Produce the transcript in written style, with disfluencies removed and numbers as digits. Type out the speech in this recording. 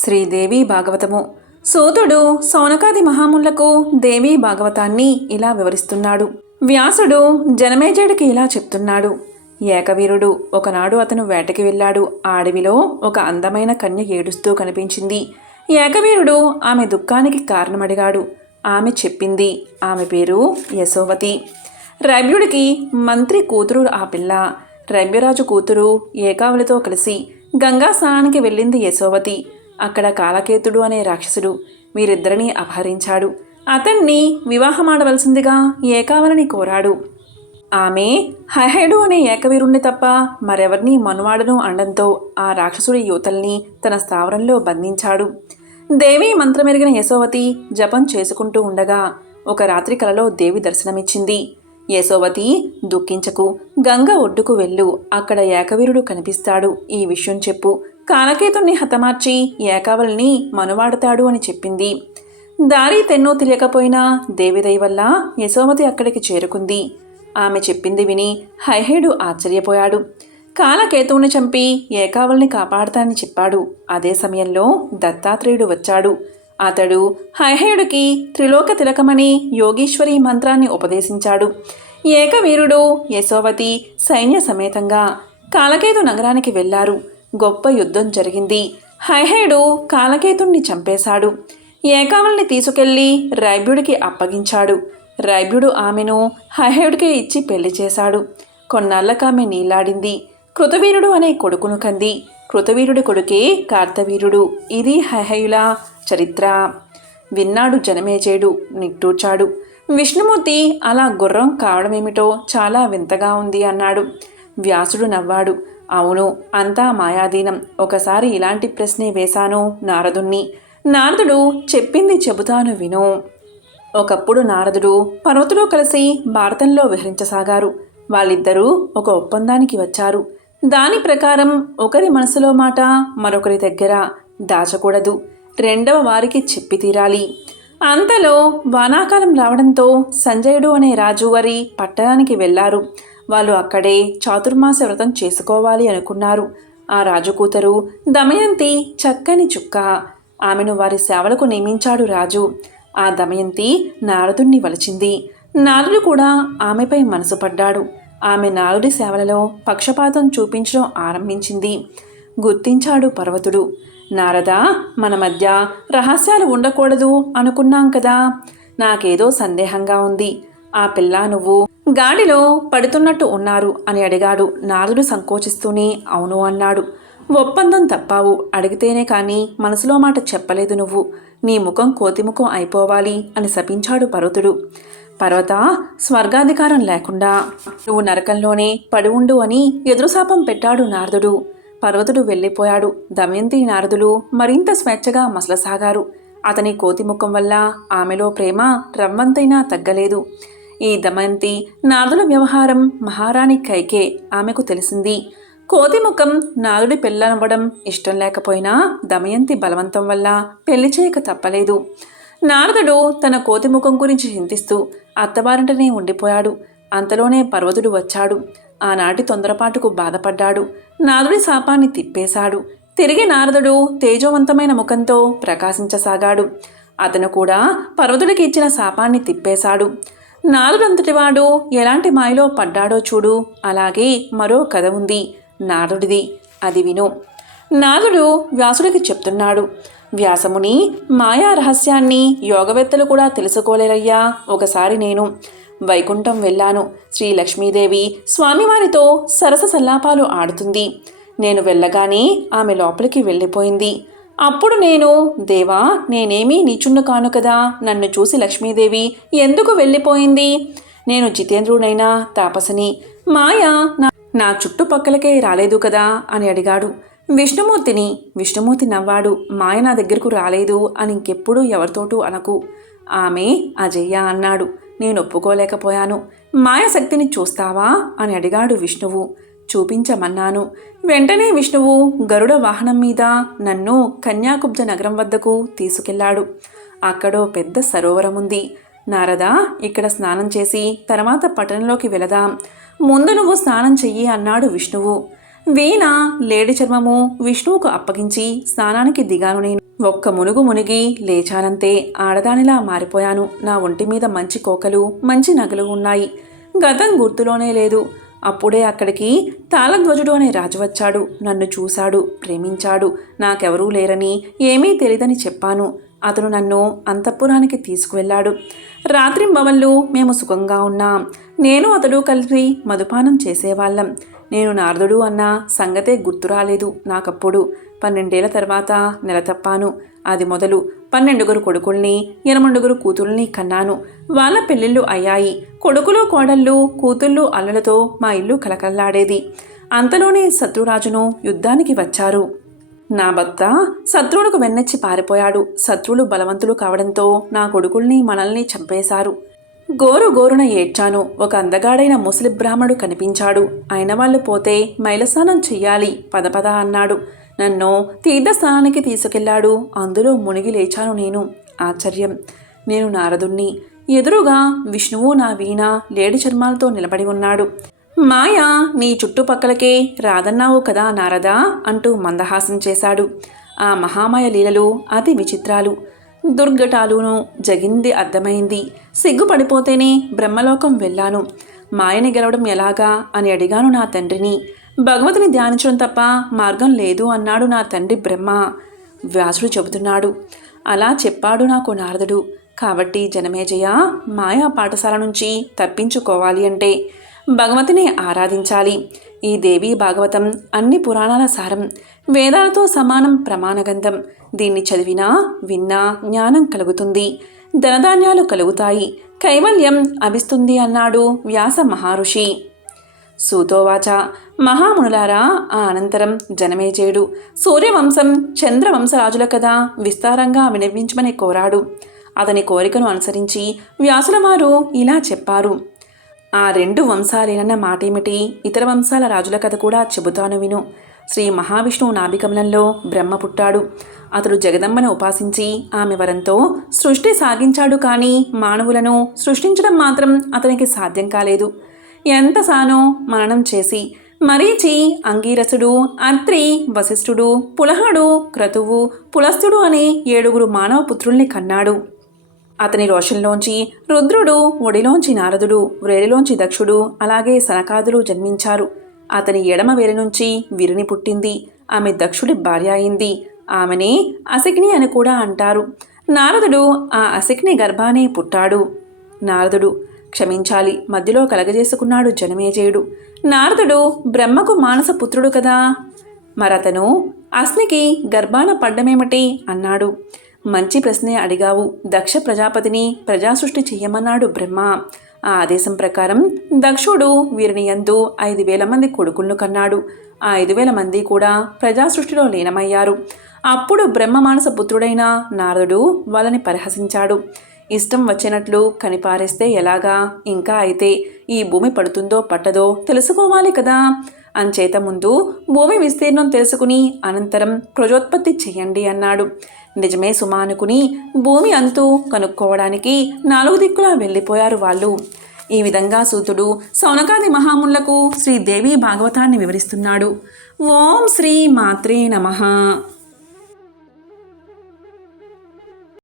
శ్రీదేవి భాగవతము. సూతుడు సౌనకాది మహాములకు దేవీ భాగవతాన్ని ఇలా వివరిస్తున్నాడు. వ్యాసుడు జనమేజయుడికి ఇలా చెప్తున్నాడు. ఏకవీరుడు ఒకనాడు అతను వేటకి వెళ్ళాడు. ఆ అడవిలో ఒక అందమైన కన్య ఏడుస్తూ కనిపించింది. ఏకవీరుడు ఆమె దుఃఖానికి కారణమడిగాడు. ఆమె చెప్పింది. ఆమె పేరు యశోవతి. రవ్యుడికి మంత్రి కూతురు ఆ పిల్ల. రవ్యరాజు కూతురు ఏకావలితో కలిసి గంగా స్నానానికి వెళ్ళింది యశోవతి. అక్కడ కాలకేతుడు అనే రాక్షసుడు వీరిద్దరినీ అపహరించాడు. అతన్ని వివాహమాడవలసిందిగా ఏకావలిని కోరాడు. ఆమె హైహయుడు అనే ఏకవీరుణ్ణి తప్ప మరెవరినీ మనువాడను అండంతో ఆ రాక్షసుడి యువతల్ని తన స్థావరంలో బంధించాడు. దేవి మంత్రమెరిగిన యశోవతి జపం చేసుకుంటూ ఉండగా ఒక రాత్రి కలలో దేవి దర్శనమిచ్చింది. యశోవతి, దుఃఖించకు, గంగ ఒడ్డుకు వెళ్ళు, అక్కడ ఏకవీరుడు కనిపిస్తాడు, ఈ విషయం చెప్పు, కాలకేతుణ్ణి హతమార్చి ఏకావలిని మనువాడతాడు అని చెప్పింది. దారి తెన్నో తెలియకపోయినా దేవిదయ వల్ల యశోవతి అక్కడికి చేరుకుంది. ఆమె చెప్పింది విని హైహయుడు ఆశ్చర్యపోయాడు. కాలకేతువుని చంపి ఏకావలిని కాపాడతానని చెప్పాడు. అదే సమయంలో దత్తాత్రేయుడు వచ్చాడు. అతడు హైహయుడికి త్రిలోక తిలకమని యోగీశ్వరి మంత్రాన్ని ఉపదేశించాడు. ఏకవీరుడు యశోవతి సైన్య సమేతంగా కాలకేతు నగరానికి వెళ్లారు. గొప్ప యుద్ధం జరిగింది. హైహయుడు కాలకేతుణ్ణి చంపేశాడు. ఏకావలిని తీసుకెళ్లి రైభ్యుడికి అప్పగించాడు. రైభ్యుడు ఆమెను హైహయుడికి ఇచ్చి పెళ్లి చేశాడు. కొన్నాళ్లకామె నీలాడింది. కృతవీరుడు అనే కొడుకును కంది. కృతవీరుడి కొడుకే కార్తవీరుడు. ఇది హైహయుల చరిత్ర. విన్నాడు జనమేజయుడు, నిట్టూర్చాడు. విష్ణుమూర్తి అలా గుర్రం కావడమేమిటో చాలా వింతగా ఉంది అన్నాడు. వ్యాసుడు నవ్వాడు. అవును, అంతా మాయాదీనం. ఒకసారి ఇలాంటి ప్రశ్నే వేశాను నారదుణ్ణి. నారదుడు చెప్పింది చెబుతాను విను. ఒకప్పుడు నారదుడు పర్వతులో కలిసి భారతంలో విహరించసాగారు. వాళ్ళిద్దరూ ఒక ఒప్పందానికి వచ్చారు. దాని ప్రకారం ఒకరి మనసులో మాట మరొకరి దగ్గర దాచకూడదు. రెండవ వారికి చెప్పి తీరాలి. అంతలో వానాకాలం రావడంతో సంజయుడు అనే రాజువారి పట్టణానికి వెళ్లారు. వాళ్ళు అక్కడే చాతుర్మాస వ్రతం చేసుకోవాలి అనుకున్నారు. ఆ రాజు కూతురు దమయంతి చక్కని చుక్క. ఆమెను వారి సేవలకు నియమించాడు రాజు. ఆ దమయంతి నారదుణ్ణి వలచింది. నారదుడు కూడా ఆమెపై మనసు పడ్డాడు. ఆమె నారదుడి సేవలలో పక్షపాతం చూపించడం ఆరంభించింది. గుర్తించాడు పర్వతుడు. నారదా, మన మధ్య రహస్యాలు ఉండకూడదు అనుకున్నాం కదా. నాకేదో సందేహంగా ఉంది. ఆ పిల్ల నువ్వు గాడిలో పడుతున్నట్టు ఉన్నారు అని అడిగాడు. నారదుడు సంకోచిస్తూనే అవును అన్నాడు. ఒప్పందం తప్పావు. అడిగితేనే కానీ మనసులో మాట చెప్పలేదు నువ్వు. నీ ముఖం కోతిముఖం అయిపోవాలి అని శపించాడు పర్వతుడు. పర్వత, స్వర్గాధికారం లేకుండా నువ్వు నరకంలోనే పడి ఉండు అని ఎదురుశాపం పెట్టాడు నారదుడు. పర్వతుడు వెళ్ళిపోయాడు. దమయంతి నారదులు మరింత స్వేచ్ఛగా మసలసాగారు. అతని కోతిముఖం వల్ల ఆమెలో ప్రేమ రవ్వంతైనా తగ్గలేదు. ఈ దమయంతి నారదుల వ్యవహారం మహారాణి కైకే ఆమెకు తెలిసింది. కోతిముఖం నారదుడి పెళ్ళనవ్వడం ఇష్టం లేకపోయినా దమయంతి బలవంతం వల్ల పెళ్లి చేయక తప్పలేదు. నారదుడు తన కోతిముఖం గురించి చింతిస్తూ అత్తవారింటనే ఉండిపోయాడు. అంతలోనే పర్వతుడు వచ్చాడు. ఆనాటి తొందరపాటుకు బాధపడ్డాడు. నారదుడి శాపాన్ని తిప్పేశాడు. తిరిగి నారదుడు తేజోవంతమైన ముఖంతో ప్రకాశించసాగాడు. అతను కూడా పర్వతుడికి ఇచ్చిన శాపాన్ని తిప్పేశాడు. నారదుడంతటివాడు ఎలాంటి మాయలో పడ్డాడో చూడు. అలాగే మరో కథ ఉంది నారదుడిది, అది విను. నారదుడు వ్యాసుడికి చెప్తున్నాడు. వ్యాసముని, మాయా రహస్యాన్ని యోగవేత్తలు కూడా తెలుసుకోలేరయ్యా. ఒకసారి నేను వైకుంఠం వెళ్ళాను. శ్రీ లక్ష్మీదేవి స్వామివారితో సరస సల్లాపాలు ఆడుతుంది. నేను వెళ్ళగానే ఆమె లోపలికి వెళ్ళిపోయింది. అప్పుడు నేను, దేవా, నేనేమీ నీచుండు కాను కదా, నన్ను చూసి లక్ష్మీదేవి ఎందుకు వెళ్ళిపోయింది? నేను జితేంద్రుడైనా తాపసిని, మాయ నా చుట్టుపక్కలకే రాలేదు కదా అని అడిగాడు విష్ణుమూర్తిని. విష్ణుమూర్తి నవ్వాడు. మాయ నా దగ్గరకు రాలేదు అని ఇంకెప్పుడు ఎవరితోటూ అనకు. ఆమె అజయ్య అన్నాడు. నేను ఒప్పుకోలేకపోయాను. మాయాశక్తిని చూస్తావా అని అడిగాడు విష్ణువు. చూపించమన్నాను. వెంటనే విష్ణువు గరుడ వాహనం మీద నన్ను కన్యాకుబ్జ నగరం వద్దకు తీసుకెళ్లాడు. అక్కడో పెద్ద సరోవరం ఉంది. నారదా, ఇక్కడ స్నానం చేసి తర్వాత పట్టణంలోకి వెళదాం. ముందు నువ్వు స్నానం చెయ్యి అన్నాడు విష్ణువు. వీణ లేడి చర్మము విష్ణువుకు అప్పగించి స్నానానికి దిగాను నేను. ఒక్క మునుగు మునిగి లేచానంతే ఆడదానిలా మారిపోయాను. నా ఒంటి మీద మంచి కోకలు, మంచి నగలు ఉన్నాయి. గతం గుర్తులోనే లేదు. అప్పుడే అక్కడికి తాళధ్వజుడు అనే రాజు వచ్చాడు. నన్ను చూశాడు, ప్రేమించాడు. నాకెవరూ లేరని, ఏమీ తెలీదని చెప్పాను. అతను నన్ను అంతఃపురానికి తీసుకువెళ్ళాడు. రాత్రింబవళ్ళు మేము సుఖంగా ఉన్నాం. నేను అతడు కలిసి మధుపానం చేసేవాళ్ళం. నేను నారదుడు అన్న సంగతే గుర్తురాలేదు నాకప్పుడు. 12 ఏళ్ల తర్వాత నెల తప్పాను. అది మొదలు 12 కొడుకుల్ని 8 కూతుల్ని కన్నాను. వాళ్ళ పెళ్ళిళ్ళు అయ్యాయి. కొడుకులు కోడళ్ళు కూతుళ్ళు అల్లులతో మా ఇల్లు కలకల్లాడేది. అంతలోనే శత్రురాజును యుద్ధానికి వచ్చారు. నా భర్త శత్రువులకు వెన్నెచ్చి పారిపోయాడు. శత్రువులు బలవంతులు కావడంతో నా కొడుకుల్ని మనల్ని చంపేశారు. గోరున ఏడ్చాను. ఒక అందగాడైన ముసలి బ్రాహ్మణుడు కనిపించాడు. అయిన వాళ్ళు పోతే మైలస్నానం చెయ్యాలి, పద అన్నాడు. నన్ను తీర్థస్థానానికి తీసుకెళ్లాడు. అందులో మునిగి లేచాను నేను. ఆశ్చర్యం, నేను నారదుణ్ణి. ఎదురుగా విష్ణువు నా వీణ లేడి చర్మాలతో నిలబడి ఉన్నాడు. మాయ నీ చుట్టుపక్కలకే రాదన్నావు కదా నారదా అంటూ మందహాసం చేశాడు. ఆ మహామాయ లీలలు అతి విచిత్రాలు, దుర్ఘటాలును జగింది అర్థమైంది. సిగ్గుపడిపోతేనే బ్రహ్మలోకం వెళ్ళాను. మాయని గెలవడం ఎలాగా అని అడిగాను నా తండ్రిని. భగవతిని ధ్యానించడం తప్ప మార్గం లేదు అన్నాడు నా తండ్రి బ్రహ్మ. వ్యాసుడు చెబుతున్నాడు. అలా చెప్పాడు నాకు నారదుడు. కాబట్టి జనమేజయ, మాయా పాఠశాల నుంచి తప్పించుకోవాలి అంటే భగవతిని ఆరాధించాలి. ఈ దేవీ భాగవతం అన్ని పురాణాల సారం, వేదాలతో సమానం ప్రమాణగంధం. దీన్ని చదివినా విన్నా జ్ఞానం కలుగుతుంది, ధనధాన్యాలు కలుగుతాయి, కైవల్యం అభిస్తుంది అన్నాడు వ్యాస మహర్షి. సూతోవాచ, మహామునులారా, ఆ అనంతరం జనమేజయుడు సూర్యవంశం చంద్రవంశరాజుల కథ విస్తారంగా వినిపించమని కోరాడు. అతని కోరికను అనుసరించి వ్యాసుల వారు ఇలా చెప్పారు. ఆ 2 వంశాలేనన్న మాటేమిటి? ఇతర వంశాల రాజుల కథ కూడా చెబుతాను విను. శ్రీ మహావిష్ణువు నాభికమలంలో బ్రహ్మ పుట్టాడు. అతడు జగదంబను ఉపాసించి ఆమె వరంతో సృష్టి సాగించాడు. కానీ మానవులను సృష్టించడం మాత్రం అతనికి సాధ్యం కాలేదు. ఎంతసానో మననం చేసి మరీచి, అంగీరసుడు, అత్రి, వశిష్ఠుడు, పులహుడు, క్రతువు, పులస్తుడు అనే 7 మానవ పుత్రుల్ని కన్నాడు. అతని రోషంలోంచి రుద్రుడు, ఒడిలోంచి నారదుడు, వ్రేలిలోంచి దక్షుడు, అలాగే సనకాదులు జన్మించారు. అతని ఎడమ వేలి నుంచి విరుని పుట్టింది. ఆమె దక్షుడి భార్య అయింది. ఆమెనే అసిగ్ని అని కూడా అంటారు. నారదుడు ఆ అసిగ్ని గర్భానే పుట్టాడు. నారదుడు క్షమించాలి, మధ్యలో కలగజేసుకున్నాడు జనమేజయుడు. నారదుడు బ్రహ్మకు మానస పుత్రుడు కదా, మరతను అస్నికి గర్భాన పడ్డమేమిటి అన్నాడు. మంచి ప్రశ్నే అడిగావు. దక్ష ప్రజాపతిని ప్రజాసృష్టి చెయ్యమన్నాడు బ్రహ్మ. ఆ ఆదేశం ప్రకారం దక్షుడు వీరిని యందు 5,000 మంది కొడుకులను కన్నాడు. ఆ 5,000 మంది కూడా ప్రజాసృష్టిలో లీనమయ్యారు. అప్పుడు బ్రహ్మ మానస పుత్రుడైన నారదుడు వాళ్ళని పరిహసించాడు. ఇష్టం వచ్చినట్లు కనిపారేస్తే ఎలాగా? ఇంకా అయితే ఈ భూమి పడుతుందో పట్టదో తెలుసుకోవాలి కదా. అంచేత ముందు భూమి విస్తీర్ణం తెలుసుకుని అనంతరం ప్రజోత్పత్తి చెయ్యండి అన్నాడు. నిజమే సుమా అనుకుని భూమి అంతు కనుక్కోవడానికి 4 దిక్కులా వెళ్ళిపోయారు వాళ్ళు. ఈ విధంగా సూతుడు సౌనకాది మహామునులకు శ్రీదేవి భాగవతాన్ని వివరిస్తున్నాడు. ఓం శ్రీ మాత్రే నమః.